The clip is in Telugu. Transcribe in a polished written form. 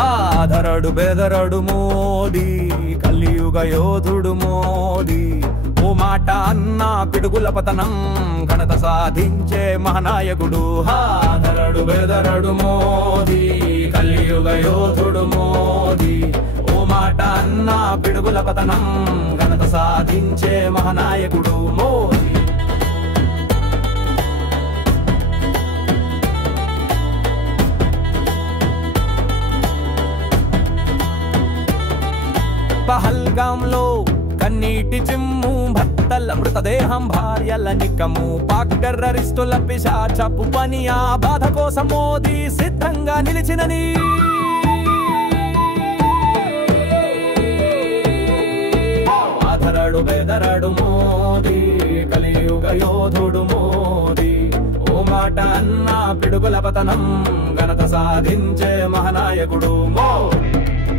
ఆధరడు బెదరడు మోదీ కలియుగ యోధుడు మోదీ ఓ మాట అన్నా పిడుగుల పతనం ఘనత సాధించే మహానాయకుడు ఆధరడు బెదరడు మోదీ కలియుగ యోధుడు మోదీ ఓ మాట అన్నా పిడుగుల పతనం ఘనత సాధించే మహానాయకుడు మోదీ పహల్గాంలో కన్నీటి చిమ్ము భర్తల మృతదేహం భార్యల నికము పాక్ టెర్రరిస్టుల పిశాచపు పని ఆ బాధ కోసం మోదీ సిద్ధంగా నిలిచినని ఆధరడు బెదరడు మోదీ కలియుగ యోధుడు మోదీ ఓ మాట అన్నా పిడుగుల పతనం ఘనత సాధించే మహానాయకుడు మోదీ